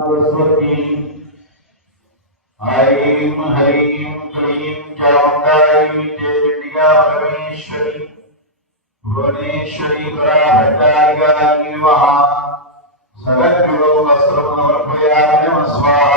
सरस्वती ऐं ह्रीं क्लीं चामुण्डायै जयविद्या परमेश्वरी भुवनेश्वरी पराभट्टारिकायै नमः। सकललोकसर्वमर्पयामि नमः स्वाहा।